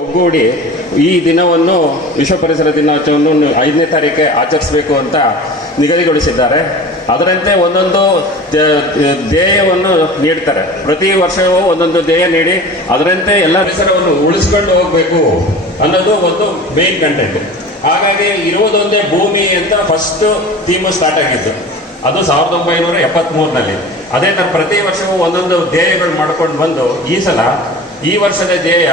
ಒಗ್ಗೂಡಿ ಈ ದಿನವನ್ನು ವಿಶ್ವ ಪರಿಸರ ದಿನಾಚರಣೆಯನ್ನು 5ನೇ ತಾರೀಕಿಗೆ ಆಚರಿಸಬೇಕು ಅಂತ ನಿಗದಿಗೊಳಿಸಿದ್ದಾರೆ. ಅದರಂತೆ ಒಂದೊಂದು ಧ್ಯೇಯವನ್ನು ನೀಡ್ತಾರೆ. ಪ್ರತಿ ವರ್ಷವೂ ಒಂದೊಂದು ಧ್ಯೇಯ ನೀಡಿ ಅದರಂತೆ ಎಲ್ಲ ಪರಿಸರವನ್ನು ಉಳಿಸ್ಕೊಂಡು ಹೋಗಬೇಕು ಅನ್ನೋದು ಒಂದು ಮೇನ್ ಕಂಟೆಂಟ್. ಹಾಗಾಗಿ ಇರುವುದೊಂದೇ ಭೂಮಿ ಅಂತ ಫಸ್ಟ್ ಥೀಮ್ ಸ್ಟಾರ್ಟ್ ಆಗಿತ್ತು. ಅದು 1973ರಲ್ಲಿ. ಅದೇ ಥರ ಪ್ರತಿ ವರ್ಷವೂ ಒಂದೊಂದು ಧ್ಯೇಯಗಳು ಮಾಡ್ಕೊಂಡು ಬಂದು ಈ ವರ್ಷದ ಧ್ಯೇಯ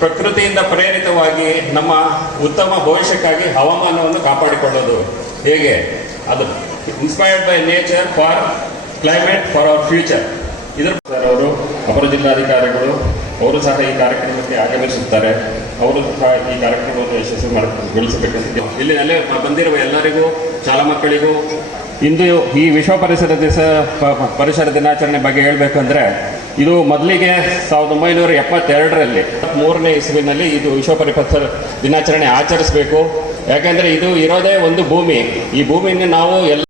ಪ್ರಕೃತಿಯಿಂದ ಪ್ರೇರಿತವಾಗಿ ನಮ್ಮ ಉತ್ತಮ ಭವಿಷ್ಯಕ್ಕಾಗಿ ಹವಾಮಾನವನ್ನು ಕಾಪಾಡಿಕೊಳ್ಳೋದು ಹೇಗೆ, ಅದು inspired by nature for climate for our future. ಇದರ ಅವರು ಅಪರ ಜಿಲ್ಲಾಧಿಕಾರಿಗಳು ಅವರು ಸಹ ಈ ಕಾರ್ಯಕ್ರಮಕ್ಕೆ ಆಗಮಿಸುತ್ತಾರೆ. ಅವರು ಸಹ ಈ ಕಾರ್ಯಕ್ರಮವನ್ನು ಯಶಸ್ವಿಗೊಳಿಸಬೇಕಂತ ಇಲ್ಲಿ ಬಂದಿರುವ ಎಲ್ಲರಿಗೂ, ಶಾಲಾ ಮಕ್ಕಳಿಗೂ ಇಂದು ಈ ವಿಶ್ವ ಪರಿಸರ ದಿನಾಚರಣೆ ಬಗ್ಗೆ ಹೇಳಬೇಕಂದ್ರೆ, ಇದು ಮೊದಲಿಗೆ 1972ರಲ್ಲಿ 3ನೇ ಇಸ್ವಿನಲ್ಲಿ ಇದು ವಿಶ್ವ ಪರಿಸರ ದಿನಾಚರಣೆ ಆಚರಿಸಬೇಕು. ಯಾಕೆಂದರೆ ಇದು ಇರೋದೇ ಒಂದು ಭೂಮಿ. ಈ ಭೂಮಿಯನ್ನು ನಾವು ಎಲ್ಲ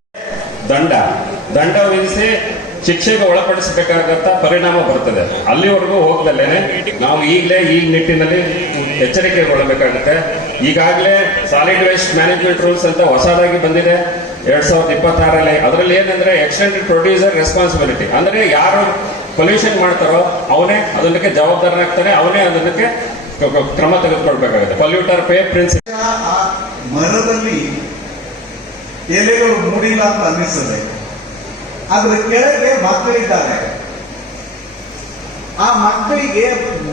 ದಂಡ ವಿಧಿಸಿ ಶಿಕ್ಷೆಗೆ ಒಳಪಡಿಸಬೇಕಾಗತ್ತ ಪರಿಣಾಮ ಬರ್ತದೆ. ಅಲ್ಲಿವರೆಗೂ ಹೋಗದಲ್ಲೇನೆ ನಾವು ಈಗಲೇ ಈ ನಿಟ್ಟಿನಲ್ಲಿ ಎಚ್ಚರಿಕೆಗೊಳ್ಳಬೇಕಾಗುತ್ತೆ. ಈಗಾಗಲೇ ಸಾಲಿಡ್ ವೇಸ್ಟ್ ಮ್ಯಾನೇಜ್ಮೆಂಟ್ ರೂಲ್ಸ್ ಅಂತ ಹೊಸದಾಗಿ ಬಂದಿದೆ 2026ರಲ್ಲಿ. ಅದರಲ್ಲಿ ಏನಂದ್ರೆ ಎಕ್ಸ್ಟೆಂಡೆಡ್ ಪ್ರೊಡ್ಯೂಸರ್ ರೆಸ್ಪಾನ್ಸಿಬಿಲಿಟಿ, ಅಂದ್ರೆ ಯಾರು ಪೊಲ್ಯೂಷನ್ ಮಾಡ್ತಾರೋ ಅವನೇ ಅದಕ್ಕೆ ಜವಾಬ್ದಾರನಾಗ್ತಾನೆ, ಅವನೇ ಅದಕ್ಕೆ ಕ್ರಮ ತೆಗೆದುಕೊಳ್ಬೇಕಾಗುತ್ತೆ. ಪೊಲ್ಯೂಟರ್ ಪೇ ಪ್ರಿನ್ಸಿಪಲ್. ಮರದಲ್ಲಿ ಎಲೆಗಳು ಮೂಡಿಲ್ಲ ಅಂತ ಅನ್ನಿಸ್ತದೆ, ಅದರ ಕೆಳಗೆ ಮಕ್ಕಳಿದ್ದಾರೆ. ಆ ಮಕ್ಕಳಿಗೆ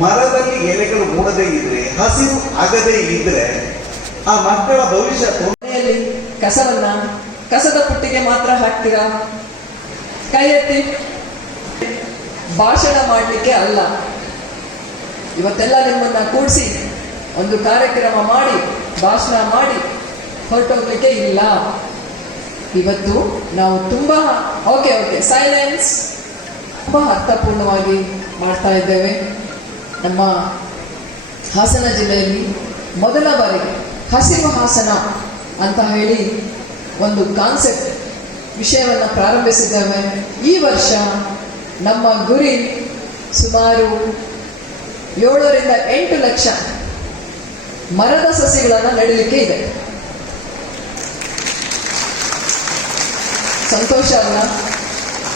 ಮರದಲ್ಲಿ ಎಲೆಗಳು ಮೂಡದೇ ಇದ್ರೆ, ಹಸಿರು ಆಗದೇ ಇದ್ರೆ ಆ ಮಕ್ಕಳ ಭವಿಷ್ಯ. ಮನೆಯಲ್ಲಿ ಕಸದ ಪುಟ್ಟಿಗೆ ಮಾತ್ರ ಹಾಕ್ತೀರಾ? ಕೈ ಎತ್ತಿ. ಭಾಷಣ ಮಾಡಲಿಕ್ಕೆ ಅಲ್ಲ. ಇವತ್ತೆಲ್ಲ ನಿಮ್ಮನ್ನ ಕೂಡಿಸಿ ಒಂದು ಕಾರ್ಯಕ್ರಮ ಮಾಡಿ ಭಾಷಣ ಮಾಡಿ ಹೊರಟೋಗ್ಲಿಕ್ಕೆ ಇಲ್ಲ. ಇವತ್ತು ನಾವು ತುಂಬಾ ಸೈಲೆನ್ಸ್ ತುಂಬಾ ಅರ್ಥಪೂರ್ಣವಾಗಿ ಮಾಡ್ತಾ ಇದ್ದೇವೆ. ನಮ್ಮ ಹಾಸನ ಜಿಲ್ಲೆಯಲ್ಲಿ ಮೊದಲ ಬಾರಿಗೆ ಹಸಿರು ಹಾಸನ ಅಂತ ಹೇಳಿ ಒಂದು ಕಾನ್ಸೆಪ್ಟ್ ವಿಷಯವನ್ನು ಪ್ರಾರಂಭಿಸಿದ್ದೇವೆ. ಈ ವರ್ಷ ನಮ್ಮ ಗುರಿ ಸುಮಾರು 7 ರಿಂದ 8 ಲಕ್ಷ ಮರದ ಸಸಿಗಳನ್ನು ನೆಡಲಿಕ್ಕೆ ಇದೆ. ಸಂತೋಷ ಅಲ್ಲ?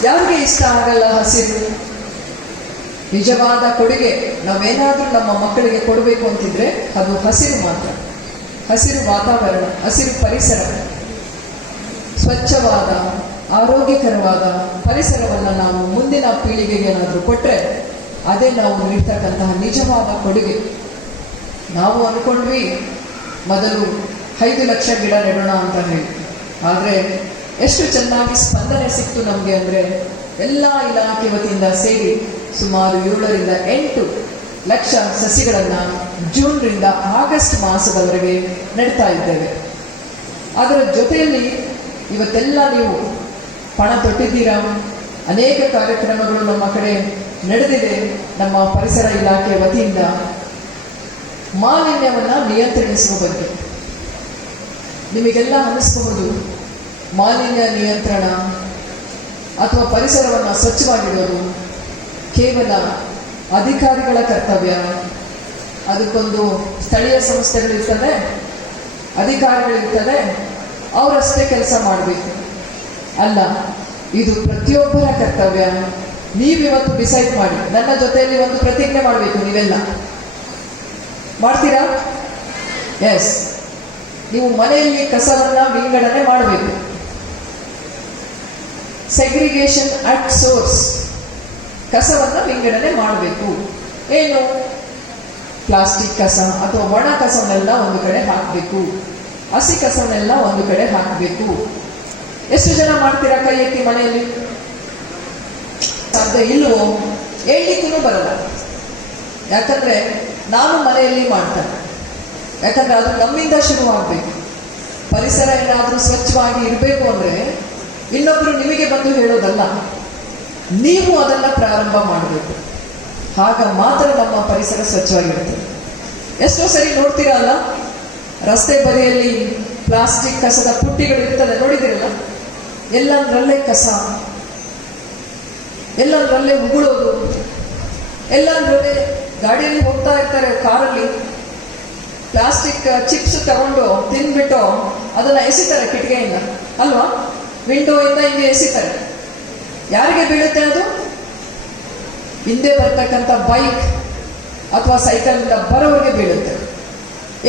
ಯಾರಿಗೆ ಇಷ್ಟ ಆಗಲ್ಲ ಹಸಿರು? ನಿಜವಾದ ಕೊಡುಗೆ ನಾವೇನಾದ್ರೂ ನಮ್ಮ ಮಕ್ಕಳಿಗೆ ಕೊಡಬೇಕು ಅಂತಿದ್ರೆ ಅದು ಹಸಿರು ಮಾತ್ರ. ಹಸಿರು ವಾತಾವರಣ, ಹಸಿರು ಪರಿಸರ, ಸ್ವಚ್ಛವಾದ ಆರೋಗ್ಯಕರವಾದ ಪರಿಸರವನ್ನು ನಾವು ಮುಂದಿನ ಪೀಳಿಗೆಗೆ ಏನಾದರೂ ಕೊಟ್ಟರೆ ಅದೇ ನಾವು ನೀಡ್ತಕ್ಕಂತಹ ನಿಜವಾದ ಕೊಡುಗೆ. ನಾವು ಅಂದ್ಕೊಂಡ್ವಿ ಮೊದಲು 5 ಲಕ್ಷ ಗಿಡ ನೆಡೋಣ ಅಂತ ಹೇಳಿ. ಆದರೆ ಎಷ್ಟು ಚೆನ್ನಾಗಿ ಸ್ಪಂದನೆ ಸಿಕ್ತು ನಮಗೆ ಅಂದರೆ, ಎಲ್ಲ ಇಲಾಖೆ ವತಿಯಿಂದ ಸೇರಿ ಸುಮಾರು 7 ರಿಂದ 8 ಲಕ್ಷ ಸಸಿಗಳನ್ನು ಜೂನ್ ರಿಂದ ಆಗಸ್ಟ್ ಮಾಸದವರೆಗೆ ನೆಡ್ತಾ ಇದ್ದೇವೆ. ಅದರ ಜೊತೆಯಲ್ಲಿ ಇವತ್ತೆಲ್ಲ ನೀವು ಪಣ ತೊಟ್ಟಿದ್ದೀರಾ. ಅನೇಕ ಕಾರ್ಯಕ್ರಮಗಳು ನಮ್ಮ ಕಡೆ ನಡೆದಿದೆ. ನಮ್ಮ ಪರಿಸರ ಇಲಾಖೆ ವತಿಯಿಂದ ಮಾಲಿನ್ಯವನ್ನು ನಿಯಂತ್ರಿಸುವ ಬಗ್ಗೆ ನಿಮಗೆಲ್ಲ ಅನ್ನಿಸಬಹುದು, ಮಾಲಿನ್ಯ ನಿಯಂತ್ರಣ ಅಥವಾ ಪರಿಸರವನ್ನು ಸ್ವಚ್ಛವಾಗಿಡೋದು ಕೇವಲ ಅಧಿಕಾರಿಗಳ ಕರ್ತವ್ಯ, ಅದಕ್ಕೊಂದು ಸ್ಥಳೀಯ ಸಂಸ್ಥೆಗಳಿರ್ತದೆ, ಅಧಿಕಾರಿಗಳಿರ್ತದೆ, ಅವರಷ್ಟೇ ಕೆಲಸ ಮಾಡಬೇಕು ಅಲ್ಲ. ಇದು ಪ್ರತಿಯೊಬ್ಬರ ಕರ್ತವ್ಯ. ನೀವಿವತ್ತು ಡಿಸೈಡ್ ಮಾಡಿ, ನನ್ನ ಜೊತೆಯಲ್ಲಿ ಒಂದು ಪ್ರತಿಜ್ಞೆ ಮಾಡಬೇಕು. ನೀವೆಲ್ಲ ಮಾಡ್ತೀರಾ? ಎಸ್. ನೀವು ಮನೆಯಲ್ಲಿ ಕಸವನ್ನ ವಿಂಗಡಣೆ ಮಾಡಬೇಕು. ಸೆಗ್ರಿಗೇಷನ್ ಅಟ್ ಸೋರ್ಸ್, ಕಸವನ್ನ ವಿಂಗಡಣೆ ಮಾಡಬೇಕು. ಏನು? ಪ್ಲಾಸ್ಟಿಕ್ ಕಸ ಅಥವಾ ಒಣ ಕಸವನ್ನೆಲ್ಲ ಒಂದು ಕಡೆ ಹಾಕಬೇಕು, ಹಸಿ ಕಸವನ್ನೆಲ್ಲ ಒಂದು ಕಡೆ ಹಾಕಬೇಕು. ಎಷ್ಟು ಜನ ಮಾಡ್ತೀರಾ? ಕೈ ಎತ್ತಿ. ಮನೆಯಲ್ಲಿ ಸಾಧ್ಯ ಇಲ್ವೋ? ಹೇಳ್ಲಿಕ್ಕೂ ಬರಲ್ಲ. ಯಾಕಂದ್ರೆ ನಾನು ಮನೆಯಲ್ಲಿ ಮಾಡ್ತೇನೆ. ಯಾಕಂದ್ರೆ ಅದು ನಮ್ಮಿಂದ ಶುರುವಾಗಬೇಕು. ಪರಿಸರ ಏನಾದರೂ ಸ್ವಚ್ಛವಾಗಿ ಇರಬೇಕು ಅಂದ್ರೆ ಇನ್ನೊಬ್ರು ನಿಮಗೆ ಬಂದು ಹೇಳೋದಲ್ಲ, ನೀವು ಅದನ್ನ ಪ್ರಾರಂಭ ಮಾಡಬೇಕು. ಆಗ ಮಾತ್ರ ನಮ್ಮ ಪರಿಸರ ಸ್ವಚ್ಛವಾಗಿರುತ್ತೆ. ಎಷ್ಟೋ ಸರಿ ನೋಡ್ತೀರಲ್ಲ, ರಸ್ತೆ ಬದಿಯಲ್ಲಿ ಪ್ಲಾಸ್ಟಿಕ್ ಕಸದ ಪುಟ್ಟಿಗಳು ಇರ್ತದೆ, ನೋಡಿದಿರಲ್ಲ? ಎಲ್ಲಂದ್ರಲ್ಲೇ ಕಸ, ಎಲ್ಲಂದ್ರಲ್ಲೇ ಉಗುಳೋದು, ಎಲ್ಲಂದ್ರಲ್ಲೇ ಗಾಡಿಯಲ್ಲಿ ಹೋಗ್ತಾ ಇರ್ತಾರೆ, ಕಾರಲ್ಲಿ ಪ್ಲಾಸ್ಟಿಕ್ ಚಿಪ್ಸ್ ತಗೊಂಡು ತಿಂದ್ಬಿಟ್ಟು ಅದನ್ನ ಎಸಿತಾರೆ ಕಿಟಕಿಯಿಂದ, ಅಲ್ವಾ? ವಿಂಡೋ ಇಂದ ಹಿಂಗೆ ಎಸಿತಾರೆ. ಯಾರಿಗೆ ಬೀಳುತ್ತೆ ಅದು? ಹಿಂದೆ ಬರ್ತಕ್ಕಂಥ ಬೈಕ್ ಅಥವಾ ಸೈಕಲ್ ಇಂದ ಬರೋರಿಗೆ ಬೀಳುತ್ತೆ.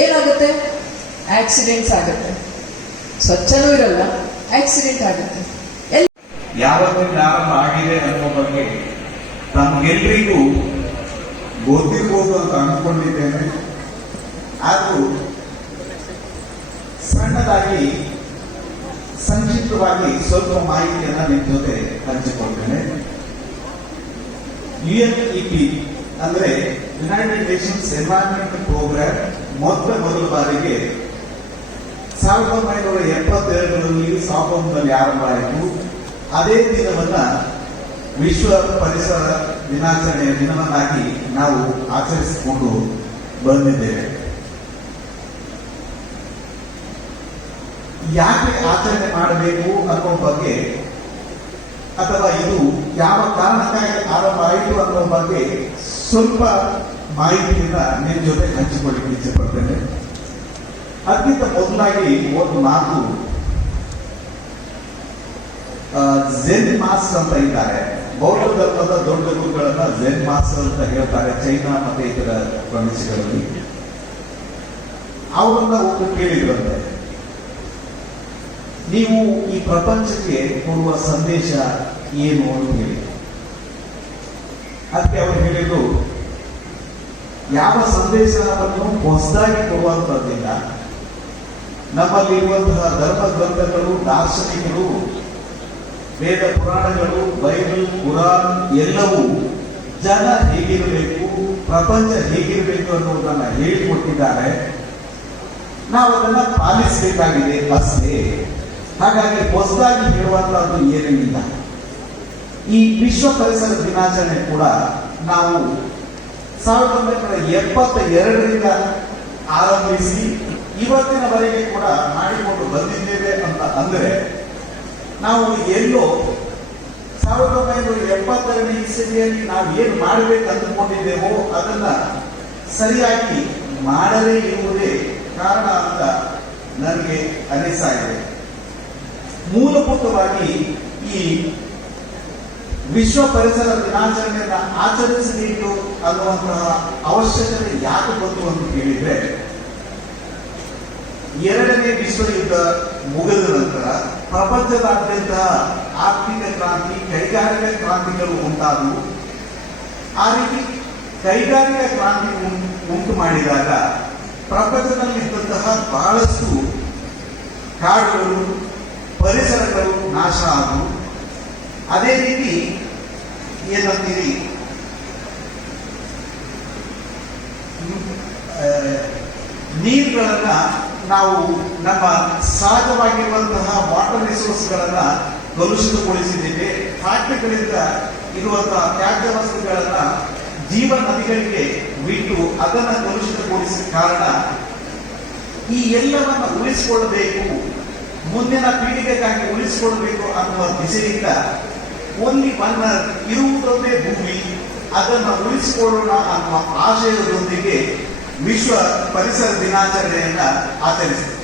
ಏನಾಗುತ್ತೆ? ಆಕ್ಸಿಡೆಂಟ್ಸ್ ಆಗುತ್ತೆ. ಸ್ವಚ್ಛನೂ ಇರಲ್ಲ, ಆಕ್ಸಿಡೆಂಟ್ ಆಗುತ್ತೆ. ಯಾವಾಗ ಪ್ರಾರಂಭ ಆಗಿದೆ ಅನ್ನೋ ಬಗ್ಗೆ ನಮ್ಗೆಲ್ರಿಗೂ ಗೊತ್ತಿರ್ಬೋದು ಅಂತ ಅಂದ್ಕೊಂಡಿದ್ದೇನೆ. ಆದರೂ ಸಣ್ಣದಾಗಿ ಸಂಕ್ಷಿಪ್ತವಾಗಿ ಸ್ವಲ್ಪ ಮಾಹಿತಿಯನ್ನು ನಿಮ್ಮ ಜೊತೆ ಹಂಚಿಕೊಳ್ತೇನೆ. UNEP ಅಂದ್ರೆ ಯುನೈಟೆಡ್ ನೇಷನ್ಸ್ ಎನ್ವೈರನ್ಮೆಂಟ್ ಪ್ರೋಗ್ರಾಮ್ ಮೊದಲ ಬಾರಿಗೆ 1972ರಲ್ಲಿ ಸ್ಟಾಕ್ಹೋಮ್ನಲ್ಲಿ ಆರಂಭ ಆಯಿತು. ಅದೇ ದಿನವನ್ನ ವಿಶ್ವ ಪರಿಸರ ದಿನಾಚರಣೆಯ ದಿನವನ್ನಾಗಿ ನಾವು ಆಚರಿಸಿಕೊಂಡು ಬಂದಿದ್ದೇವೆ. ಯಾಕೆ ಆಚರಣೆ ಮಾಡಬೇಕು ಅನ್ನೋ ಬಗ್ಗೆ ಅಥವಾ ಇದು ಯಾವ ಕಾರಣಕ್ಕಾಗಿ ಆರಂಭ ಆಯಿತು ಅನ್ನೋ ಬಗ್ಗೆ ಸ್ವಲ್ಪ ಮಾಹಿತಿಯನ್ನ ನಿಮ್ಮ ಜೊತೆ ಹಂಚಿಕೊಳ್ಳಿಕ್ಕೆ ಇಚ್ಛೆ ಪಡ್ತೇನೆ. ಅದಕ್ಕಿಂತ ಮೊದಲಾಗಿ ಒಂದು ಮಾತು, ಝೆನ್ ಮಾಸ್ಟರ್ ಅಂತ ಇದ್ದಾರೆ. ಬೌದ್ಧ ಧರ್ಮದ ದೊಡ್ಡ ಗುರುಗಳನ್ನ ಝೆನ್ ಮಾಸ್ಟರ್ ಅಂತ ಹೇಳ್ತಾರೆ ಚೈನಾ ಮತ್ತೆ ಇತರ ಪ್ರದೇಶಗಳಲ್ಲಿ. ಅವರನ್ನ ಒಬ್ಬರು ಕೇಳಿದ್ರಂತೆ, ನೀವು ಈ ಪ್ರಪಂಚಕ್ಕೆ ಕೊಡುವ ಸಂದೇಶ ಏನು ಅಂತ ಹೇಳಿ. ಅದಕ್ಕೆ ಅವರು ಹೇಳಿದ್ರು, ಯಾವ ಸಂದೇಶವನ್ನು ಹೊಸದಾಗಿ ಕೊಡುವಂತದ್ದಿಲ್ಲ. ನಮ್ಮಲ್ಲಿರುವಂತಹ ಧರ್ಮ ಗ್ರಂಥಗಳು, ದಾರ್ಶನಿಕರು, ವೇದ ಪುರಾಣಗಳು, ಬೈಬಲ್, ಕುರಾನ್ ಎಲ್ಲವೂ ಜನ ಹೇಗಿರಬೇಕು, ಪ್ರಪಂಚ ಹೇಗಿರಬೇಕು ಅನ್ನುವುದನ್ನ ಹೇಳಿಕೊಟ್ಟಿದ್ದಾರೆ. ನಾವು ಅದನ್ನ ಪಾಲಿಸಬೇಕಾಗಿದೆ ಅಷ್ಟೇ. ಹಾಗಾಗಿ ಹೊಸದಾಗಿ ಹೇಳುವಂತಹದ್ದು ಏನೇನಿಲ್ಲ. ಈ ವಿಶ್ವ ಪರಿಸರ ದಿನಾಚರಣೆ ಕೂಡ ನಾವು 1972ರಿಂದ ಆರಂಭಿಸಿ ಇವತ್ತಿನವರೆಗೆ ಕೂಡ ಮಾಡಿಕೊಂಡು ಬಂದಿದ್ದೇವೆ ಅಂತ ಅಂದ್ರೆ, ನಾವು ಎಲ್ಲೋ 1972ನೇ ಇಸವಿಯಲ್ಲಿ ನಾವು ಏನು ಮಾಡಬೇಕು ಅಂದುಕೊಂಡಿದ್ದೇವೋ ಅದನ್ನ ಸರಿಯಾಗಿ ಮಾಡದೇ ಇರುವುದೇ ಕಾರಣ ಅಂತ ನನಗೆ ಅನಿಸ್ತಾ ಇದೆ. ಮೂಲಭೂತವಾಗಿ ಈ ವಿಶ್ವ ಪರಿಸರ ದಿನಾಚರಣೆಯನ್ನ ಆಚರಿಸಬೇಕು ಅನ್ನುವಂತಹ ಅವಶ್ಯಕತೆ ಯಾಕೆ ಬಂತು ಅಂತ ಕೇಳಿದ್ರೆ, ಎರಡನೇ ವಿಶ್ವ ಯುದ್ಧ ಮುಗಿದ ನಂತರ ಪ್ರಪಂಚದಾದ್ಯಂತ ಆರ್ಥಿಕ ಕ್ರಾಂತಿ, ಕೈಗಾರಿಕಾ ಕ್ರಾಂತಿಗಳು ಉಂಟಾದವು. ಆ ರೀತಿ ಕೈಗಾರಿಕಾ ಕ್ರಾಂತಿ ಉಂಟು ಮಾಡಿದಾಗ ಪ್ರಪಂಚದಲ್ಲಿದ್ದಂತಹ ಬಹಳಷ್ಟು ಕಾಡುಗಳು, ಪರಿಸರಗಳು ನಾಶ ಆದವು. ಅದೇ ರೀತಿ ಏನಂತೀರಿ, ನೀರುಗಳನ್ನ ನಾವು ನಮ್ಮ ಸಹಜವಾಗಿರುವಂತಹ ವಾಟರ್ ರಿಸೋರ್ಸ್ಗಳನ್ನ ಕಲುಷಿತಗೊಳಿಸಿದ್ದೇವೆ. ಫ್ಯಾಕ್ಟರಿಗಳಿಂದ ಇರುವಂತಹ ತ್ಯಾಜ್ಯ ವಸ್ತುಗಳನ್ನ ಜೀವ ನದಿಗಳಿಗೆ ಬಿಟ್ಟು ಅದನ್ನ ಕಲುಷಿತಗೊಳಿಸಿದ ಕಾರಣ ಈ ಎಲ್ಲವನ್ನ ಉಳಿಸಿಕೊಳ್ಳಬೇಕು, ಮುಂದಿನ ಪೀಳಿಗೆಗಾಗಿ ಉಳಿಸಿಕೊಳ್ಬೇಕು ಅನ್ನುವ ದಿಸೆಯಿಂದ ಓನ್ಲಿ ಒನ್ ಇರುವುದೊಂದೇ ಭೂಮಿ, ಅದನ್ನು ಉಳಿಸಿಕೊಳ್ಳೋಣ ಅನ್ನುವ ಆಶಯದೊಂದಿಗೆ ವಿಶ್ವ ಪರಿಸರ ದಿನಾಚರಣೆಯನ್ನ ಆಚರಿಸಿದೆ.